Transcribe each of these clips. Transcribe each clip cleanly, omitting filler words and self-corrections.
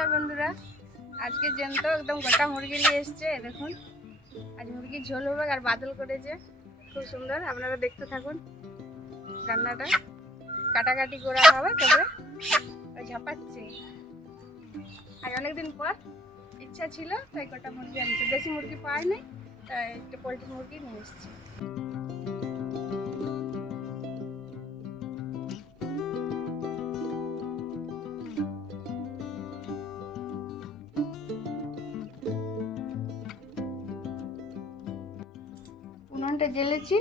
নমস্কার বন্ধুরা, আজকে জ্যান্ত একদম গোটা মুরগি নিয়ে এসছে। দেখুন, আজ মুরগির ঝোল হবে আর বাদল করেছে খুব সুন্দর। আপনারা দেখতে থাকুন রান্নাটা। কাটাকাটি করা হবে, তবে ঝাপাচ্ছে। আজ অনেকদিন পর ইচ্ছা ছিল, তাই গোটা মুরগি আনছে। দেশি মুরগি পায় নাই, তাই একটা পোলট্রি মুরগি নিয়ে এসছে। উনুনটা জ্বেলেছি,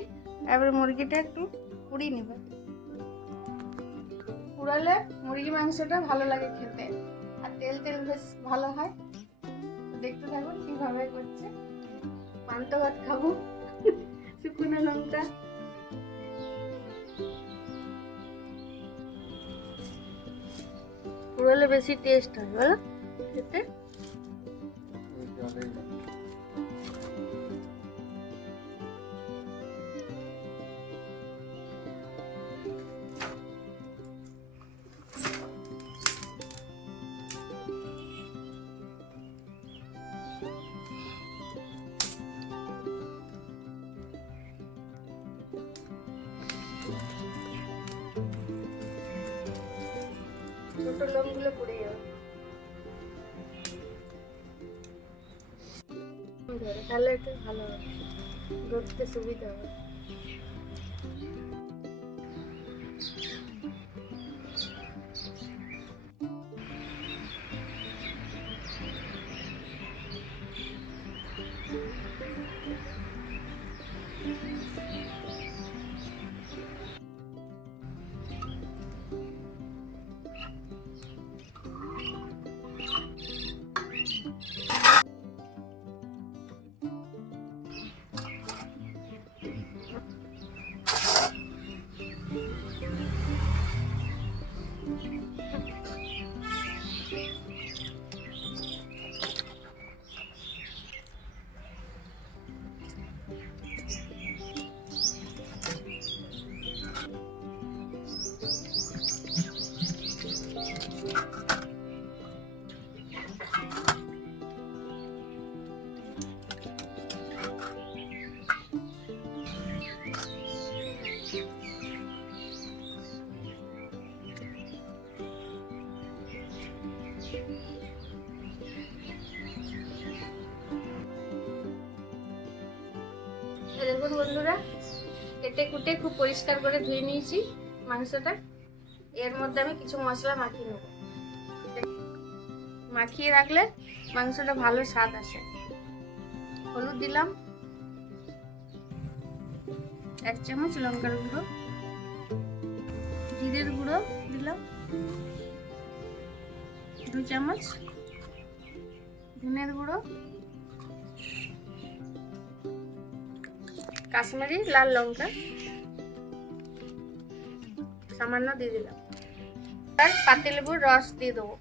এবার মুরগিটা একটু পুড়িয়ে নেবে। পুড়ালে মুরগি মাংসটা ভালো লাগে খেতে, আর তেল তেল বেশ ভালো হয়। দেখতে থাকুন কিভাবে করছে। পান্তা ভাত খাবো, শুকনো লঙ্কা। পুড়ালে বেশি টেস্ট হয় বলো খেতে। ছোট লোমগুলো পড়ে যাবে, তাহলে একটু ভালো হবে, ধরতে সুবিধা হবে। দেখুন বন্ধুরা, কেটে কুটে খুব পরিষ্কার করে ধুয়ে নিয়েছি মাংসটা। এর মধ্যে আমি কিছু মশলা মাখিয়ে নেব। মাখিয়ে রাখলে মাংসটা ভালো স্বাদ আসে। হলুদ দিলাম 1 চামচ, লঙ্কার গুঁড়ো, জিরের গুঁড়ো দিলাম 2 চামচ, ধনের গুঁড়ো, কাশ্মীরি লাল লঙ্কা সামান্য দিয়ে দিলাম। আর পাতিলেবুর রস দিয়ে দেবো।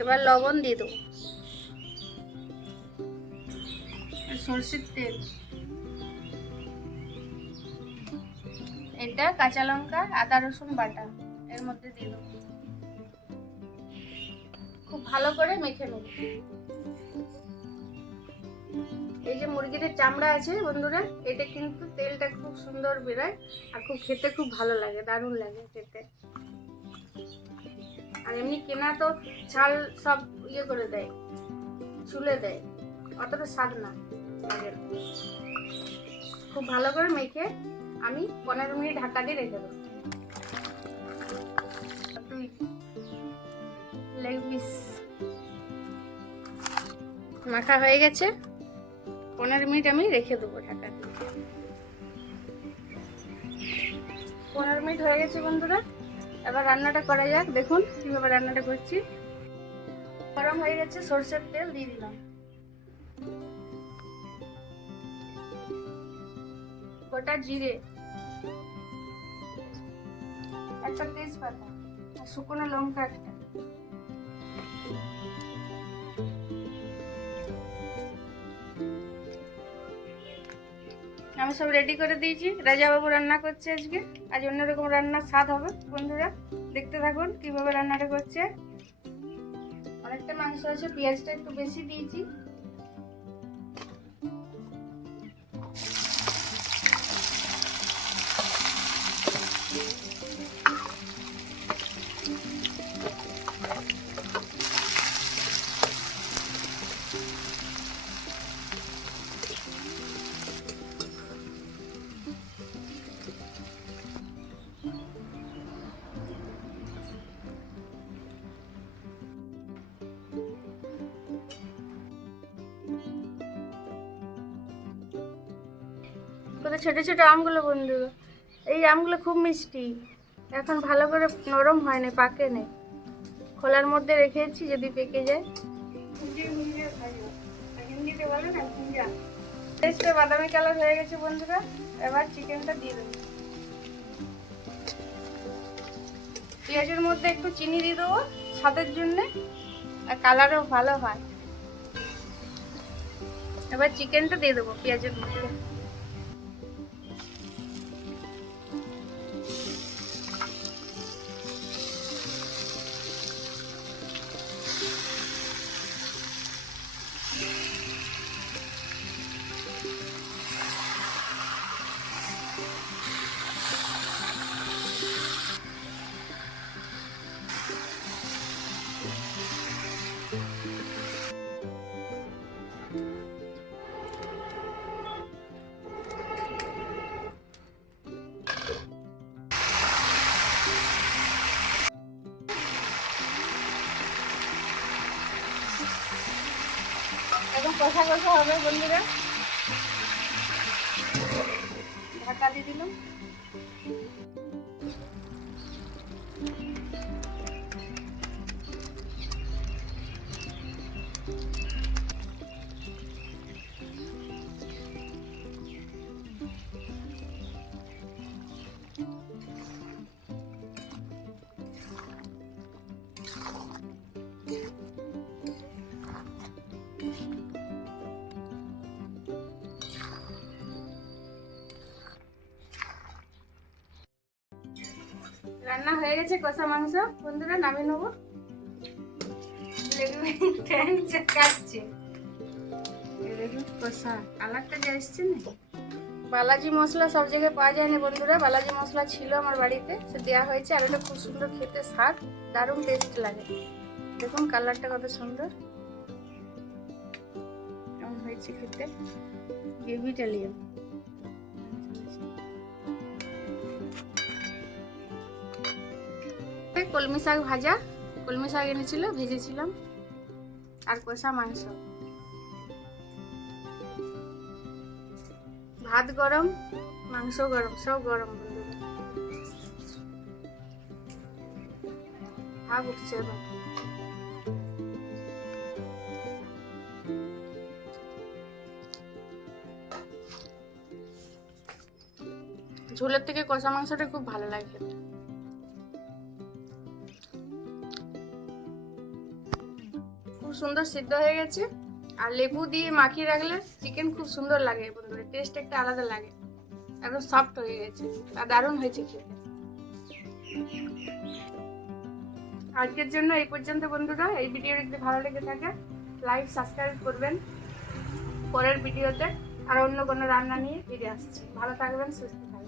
এবার লবণ দিয়ে দেবো, সরষের তেল, এটা কাঁচা লঙ্কা, আদা রসুন বাটা এর মধ্যে দিয়ে দেবো। খুব ভালো করে মেখে নেব। এই যে মুরগির চামড়া আছে বন্ধুরা, এটা কিন্তু তেলটা খুব সুন্দর বেরোয় আর খুব খেতে খুব ভালো লাগে, দারুণ লাগে খেতে। আর এমনি কেনা তো ছাল সব ইয়ে করে দেয়, ছুলে দেয়, অতটা স্বাদ না লাগে। খুব ভালো করে মেখে আমি 15 মিনিট ঢাকা দিয়ে রেখে দেবো। লেগ পিস মাখা হয়ে গেছে, 15 মিনিট আমি রেখে দেবো ঢাকা দিয়ে। 15 মিনিট হয়ে গেছে বন্ধুরা, এবার রান্নাটা করা যাক। দেখুন কিভাবে রান্নাটা করছি। গরম হয়ে গেছে, সরষের তেল দিয়ে দিলাম, গোটা জিরে, একটা তেজপাতা আর শুকনো লঙ্কা একটা, আমি সব রেডি করে দিয়েছি। রাজাবাবু রান্না করছে আজকে। আজ অন্যরকম রান্নার স্বাদ হবে বন্ধুরা, দেখতে থাকুন কিভাবে রান্নাটা করছে। অনেকটা মাংস আছে, পেঁয়াজটা একটু বেশি দিয়েছি। কত ছোট ছোট আমগুলো বন্ধুরা, এই আমগুলো খুব মিষ্টি, এখন ভালো করে নরম হয়নি, পাকে নেই। খোলার মধ্যে রেখেছি, যদি পেকে যায়। হিন্দিতে বলে না ভুঞ্জা। টেস্টে বাদামি কালার হয়ে গেছে বন্ধুরা। এবার চিকেনটা দিয়ে দেবো। পেঁয়াজের মধ্যে একটু চিনি দিয়ে দেবো স্বাদের জন্য, আর কালারও ভালো হয়। এবার চিকেনটা দিয়ে দেবো পেঁয়াজের মধ্যে। এখন কষা কষা হবে বন্ধুরা। ঢাকা দিয়ে দিলাম। রান্না হয়ে গেছে কষা মাংস বন্ধুরা, নামিয়ে নেবো। কাটছে কষা, কালারটা যা এসছে না। বালাজি মশলা সব জায়গায় পাওয়া যায়নি বন্ধুরা, বালাজি মশলা ছিল আমার বাড়িতে, সে দেওয়া হয়েছে। আর ওটা খুব সুন্দর খেতে, স্বাদ দারুণ টেস্ট লাগে। দেখুন কালারটা কত সুন্দর, কেমন হয়েছে খেতে। গ্রেভিটা নিয়ে কলমি শাক ভাজা, কলমি শাক এনেছিল, ভেজেছিলাম। আর কষা মাংস, ভাত গরম, মাংস গরম, সব গরম বন্ধুরা। ভাব উঠছে এবার। ঝোলের থেকে কষা মাংসটা খুব ভালো লাগে খেতে। খুব সুন্দর সিদ্ধ হয়ে গেছে। আর লেবু দিয়ে মাখিয়ে রাখলে চিকেন খুব সুন্দর লাগে বন্ধুরা, টেস্ট একটা আলাদা লাগে। একদম সফট হয়ে গেছে আর দারুণ হয়েছে খেতে। আজকের জন্য এই পর্যন্ত বন্ধুরা। এই ভিডিও যদি ভালো লেগে থাকে লাইক সাবস্ক্রাইব করবেন। পরের ভিডিওতে আর অন্য কোনো রান্না নিয়ে ফিরে আসছি। ভালো থাকবেন, সুস্থ থাকবেন।